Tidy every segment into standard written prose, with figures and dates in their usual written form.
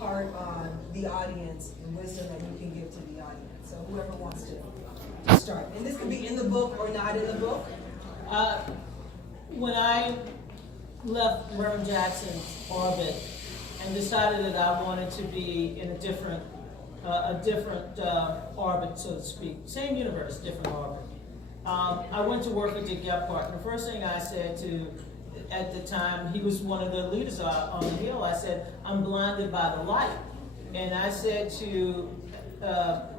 impart on the audience and wisdom that you can give to the audience. So whoever wants to start. And this could be in the book or not in the book. When I left Reverend Jackson's orbit and decided that I wanted to be in a different orbit, so to speak, same universe, different orbit. I went to work with Dick Gephardt, and the first thing I said to, at the time, he was one of the leaders on the Hill, I said, I'm blinded by the light. And I said to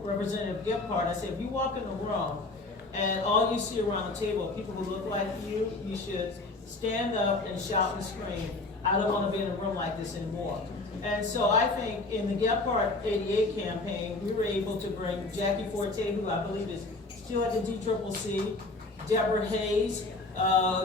Representative Gephardt, I said, if you walk in a room and all you see around the table are people who look like you, you should stand up and shout and scream, I don't want to be in a room like this anymore. And so I think in the Gephardt 88 campaign, we were able to bring Jackie Forte, who I believe is still at the DCCC, Deborah Hayes,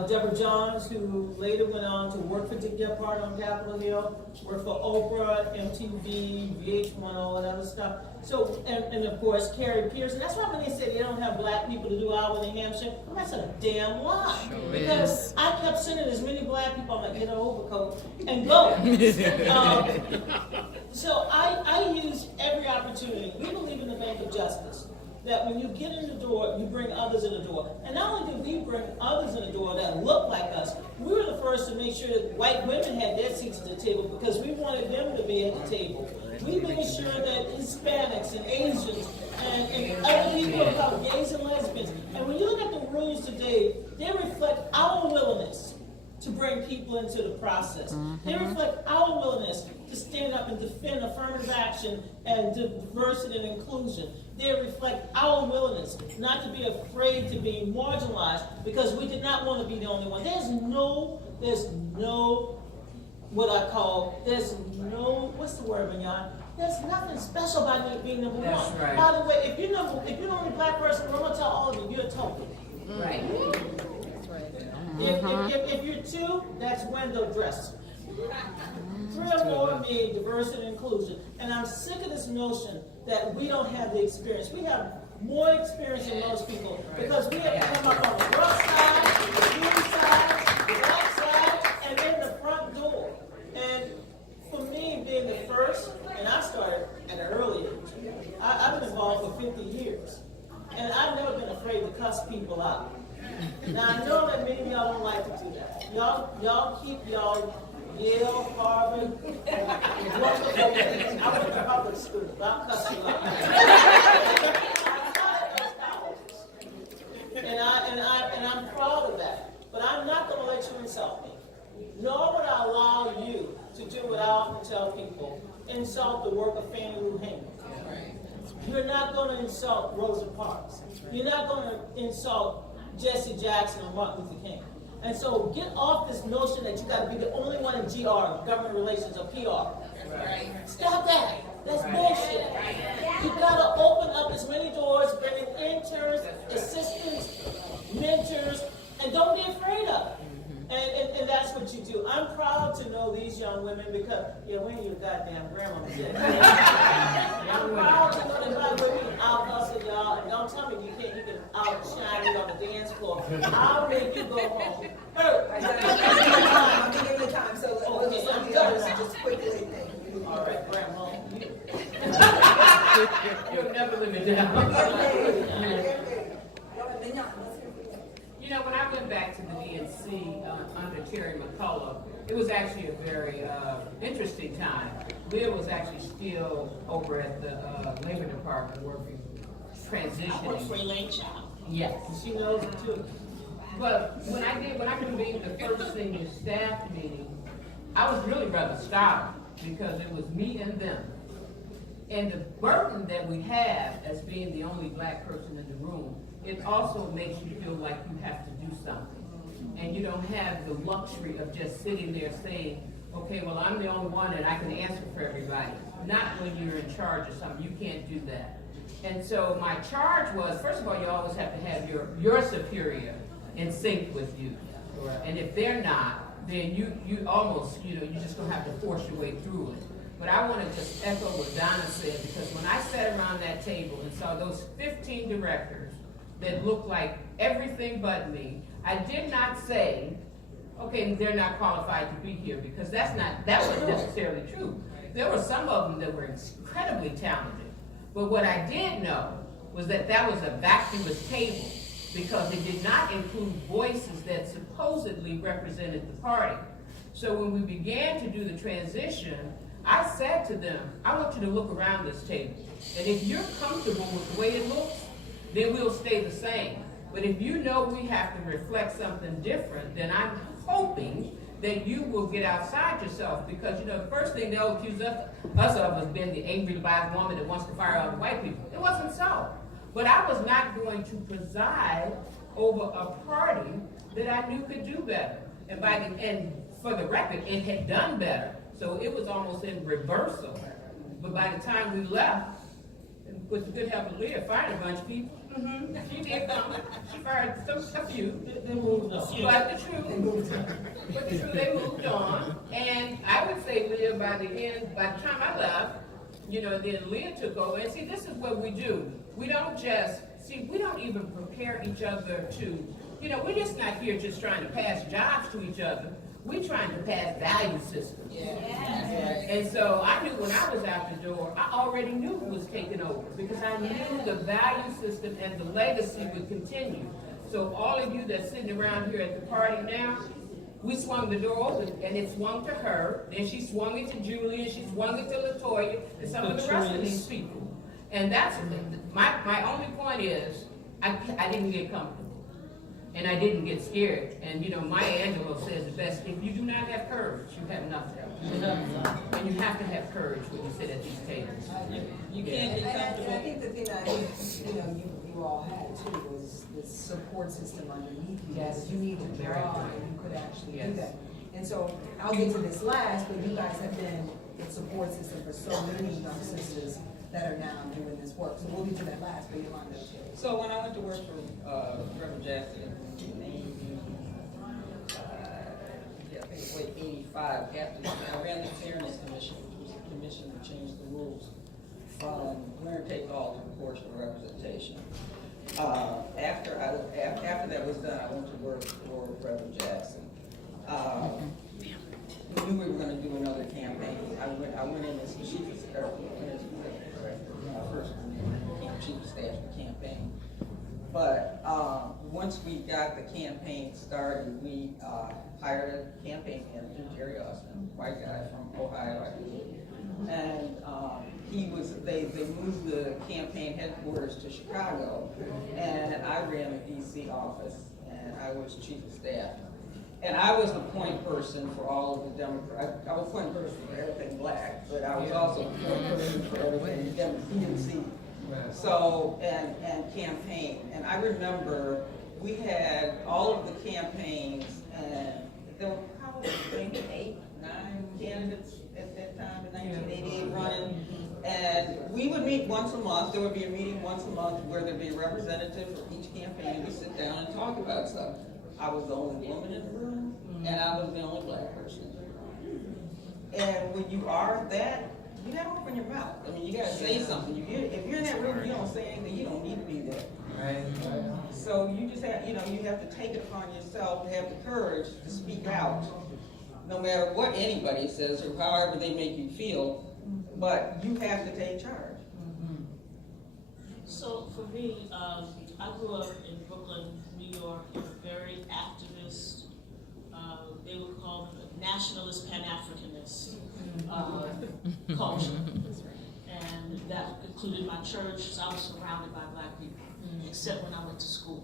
Deborah Johns, who later went on to work for Dick Gephardt on Capitol Hill, worked for Oprah, MTV, VH1, all that other stuff. So, and of course, Carrie Pearson. That's why when they say they don't have black people to do Iowa, New Hampshire, well, that's a damn lie. Because I kept sending as many black people, I'm like, get an overcoat and go. So I use every opportunity. We believe in the bank of justice. That when you get in the door, you bring others in the door. And not only did we bring others in the door that look like us, we were the first to make sure that white women had their seats at the table because we wanted them to be at the table. We made sure that Hispanics and Asians and other people about gays and lesbians. And when you look at the rules today, they reflect our willingness to bring people into the process. They reflect our willingness to stand up and defend affirmative action and diversity and inclusion. They reflect our willingness not to be afraid to be marginalized because we did not want to be the only one. There's no, what's the word, Mignon? There's nothing special about being number one. Right. By the way, if you're the only black person, I'm going to tell all of you, you're a token. Right. If you're two, that's window dressing. Three or more mean diversity and inclusion. And I'm sick of this notion that we don't have the experience. We have more experience than most people because we have come up on the rough side, the blue side, the black side, and then the front door. And for me, being the first, and I started at an early age, I've been involved for 50 years. And I've never been afraid to cuss people out. Now, I know that many of y'all don't like to do that. Y'all keep y'all Yale, Harvard, I went to public school, but I'll cuss you out. And I'm proud of that. But I'm not going to let you insult me. Nor would I allow you to do what I often tell people, insult the work of Fannie Lou Hamer. You're not going to insult Rosa Parks. You're not going to insult Jesse Jackson or Martin Luther King. And so get off this notion that you got to be the only one in GR, government relations, or PR. Right. Stop that. That's bullshit. You got to open up as many doors, bring in interns, assistants, mentors, and don't be afraid of it. And that's what you do. I'm proud to know these young women because, yeah, we ain't your goddamn grandmama yet. I'm proud to know that my women out hustle y'all, and don't tell me you can outshine me on the dance floor. I'll make you go home. I'm giving you time, so Okay, let I'm the done others now. just quickly think. All right, grandma. You'll never live it down. You know, when I went back to the DNC under Terry McCullough, it was actually a very interesting time. Leah was actually still over at the Labor Department working, transitioning. I work for Elaine Child. Yes. She knows it too. But when I convened the first senior staff meeting, I was really rather startled because it was me and them. And the burden that we have as being the only black person in the room, it also makes you feel like you have to do something. And you don't have the luxury of just sitting there saying, okay, well, I'm the only one and I can answer for everybody. Not when you're in charge of something. You can't do that. And so my charge was, first of all, you always have to have your superior in sync with you. And if they're not, then you almost, you're just going to have to force your way through it. But I want to just echo what Donna said, because when I sat around that table and saw those 15 directors that looked like everything but me, I did not say, okay, they're not qualified to be here, because that wasn't necessarily true. there were some of them that were incredibly talented. But what I did know was that that was a vacuous table because it did not include voices that supposedly represented the party. So when we began to do the transition, I said to them, I want you to look around this table. And if you're comfortable with the way it looks, then we'll stay the same. But if you know we have to reflect something different, then I'm hoping that you will get outside yourself, because the first thing they'll accuse us of is being the angry black woman that wants to fire all the white people. It wasn't so. But I was not going to preside over a party that I knew could do better. And for the record, it had done better. So it was almost in reversal. But by the time we left, with the good help of Leah, fired a bunch of people. She did come. She fired a few. They moved on. But the truth, they moved on. And I would say, Leah, by the time I left, then Leah took over. And see, this is what we do. We don't even prepare each other to, we're just not here just trying to pass jobs to each other. We're trying to pass value systems. And so I knew when I was out the door, I already knew who was taking over, because I knew the value system and the legacy would continue. So all of you that's sitting around here at the party now, we swung the door open, and it swung to her, then she swung it to Julie, and she swung it to LaToya, and some of the rest of these people. And that's, my only point is, I didn't get comfortable. And I didn't get scared. And Maya Angelou says the best, if you do not have courage, you have nothing. And you have to have courage when you sit at these tables. You can't get comfortable. And I think the thing that you all had too was the support system underneath you. Yes. You need to draw, and you could actually do Yes. that. And so I'll get to this last, but you guys have been the support system for so many young sisters that are now doing this work. So we'll get to that last, but Yolanda too. So when I went to work for Reverend Jackson, I think it was 85, I ran the Fairness Commission, which was a commission to change the rules from winner take all to proportional representation. After that was done, I went to work for Reverend Jackson. We knew we were going to do another campaign. I went in as chief of staff, first chief of staff of the campaign. But once we got the campaign started, we hired a campaign manager, Jerry Austin, white guy from Ohio, I believe. And they moved the campaign headquarters to Chicago, and I ran the DC office, and I was chief of staff. And I was the point person for all of the Democrats. I was point person for everything black, but I was also the point person for everything DNC. So, and campaign. And I remember we had all of the campaigns, and there were probably maybe 8, 9 candidates at that time in 1988 running. And we would meet once a month. There would be a meeting once a month where there'd be a representative for each campaign. We'd sit down and talk about stuff. I was the only woman in the room, and I was the only black person in the room. And when you are that, you gotta open your mouth. I mean, you gotta say something. If you're in that room, you don't say anything, you don't need to be there. Right. So you just have, you have to take it upon yourself to have the courage to speak out, no matter what anybody says or however they make you feel, but you have to take charge. So for me, I grew up in Brooklyn, New York, in a very activist, they would call them a nationalist, Pan-Africanist culture. And that included my church, so I was surrounded by black people, except when I went to school.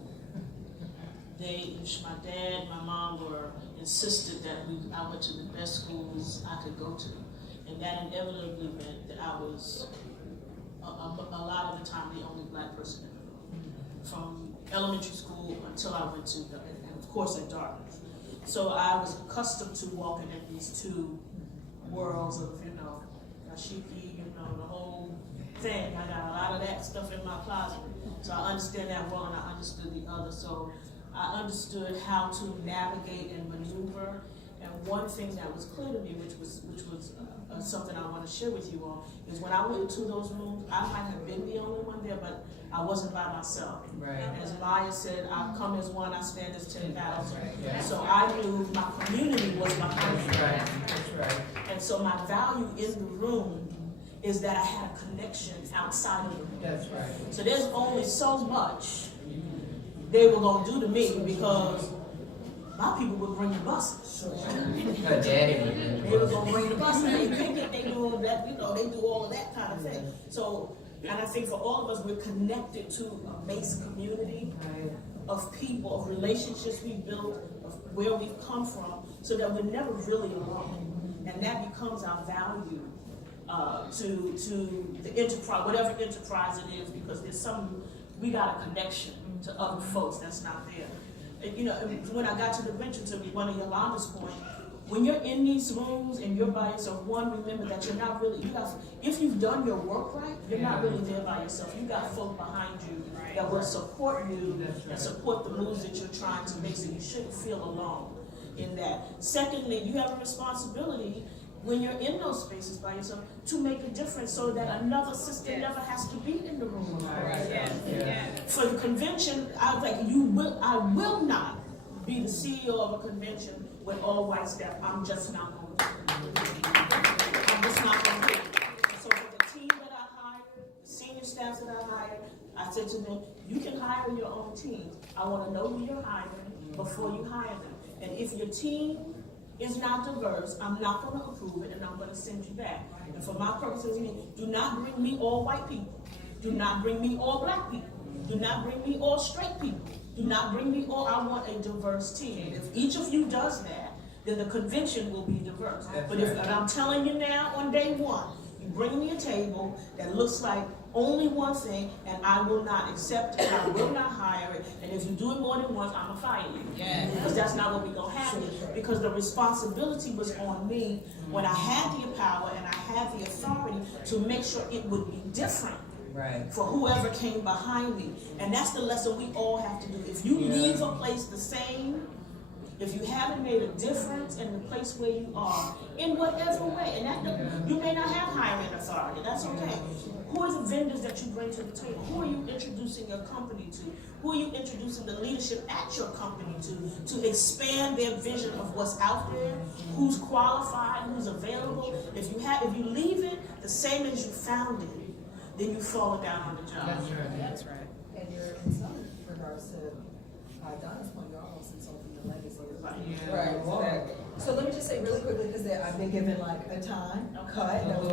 My dad, my mom insisted that I went to the best schools I could go to. And that inevitably meant that I was, a lot of the time, the only black person in the room. From elementary school until I went to, and of course at Dartmouth. So I was accustomed to walking in these two worlds of, dashiki, the whole thing. I got a lot of that stuff in my closet. So I understand that well, and I understood the other. So I understood how to navigate and maneuver. And one thing that was clear to me, which was something I want to share with you all, is when I went into those rooms, I might have been the only one there, but I wasn't by myself. Right. As Maya said, I come as one, I stand as 10,000. Yeah. So I knew my community was behind me. That's right, that's right. And so my value in the room is that I had a connection outside of the room. That's right. So there's only so much they were gonna do to me because my people would bring the buses. Her daddy was in the They were bus. gonna bring the bus and they pick it, they do all that, you know, they do all of that kind of thing. So, and I think for all of us, we're connected to a base community of people, of relationships we built, of where we've come from, so that we're never really alone. And that becomes our value to the enterprise, whatever enterprise it is, because we got a connection to other folks that's not there. And, you know, when I got to the venture, to one of Yolanda's point, when you're in these rooms and you're by yourself, remember that you're not really, if you've done your work right, you're not really there by yourself. You got folk behind you that will support you and support the moves that you're trying to make, so you shouldn't feel alone in that. Secondly, you have a responsibility when you're in those spaces by yourself to make a difference so that another sister never has to be in the room. For the convention, I was like, I will not be the CEO of a convention with all white staff. I'm just not going to. I'm just not going to do it. So for the team that I hired, the senior staff that I hired, I said to them, you can hire your own team. I want to know who you're hiring before you hire them. And if your team is not diverse, I'm not going to approve it, and I'm going to send you back. And for my purposes, do not bring me all white people. Do not bring me all black people. Do not bring me all straight people. Do not bring me all, I want a diverse team. If each of you does that, then the convention will be diverse. But if, and I'm telling you now on day one, you bring me a table that looks like only one thing, and I will not accept it, I will not hire it, and if you do it more than once, I'm gonna fire you. Yeah. Because that's not what we're gonna have here. Because the responsibility was on me when I had the power and I had the authority to make sure it would be different. Right. For whoever came behind me. And that's the lesson we all have to do. If you leave a place the same, if you haven't made a difference in the place where you are, in whatever way, and that you may not have hiring authority, that's okay. Who are the vendors that you bring to the table? Who are you introducing your company to? Who are you introducing the leadership at your company to expand their vision of what's out there? Who's qualified? Who's available? If you leave it the same as you found it, then you fall down on the job. That's right. That's right. And you're, in some regards to Donna's point, you're almost insulting the legacy of life. Yeah. Right, exactly. So let me just say really quickly, because I've been given like a time cut.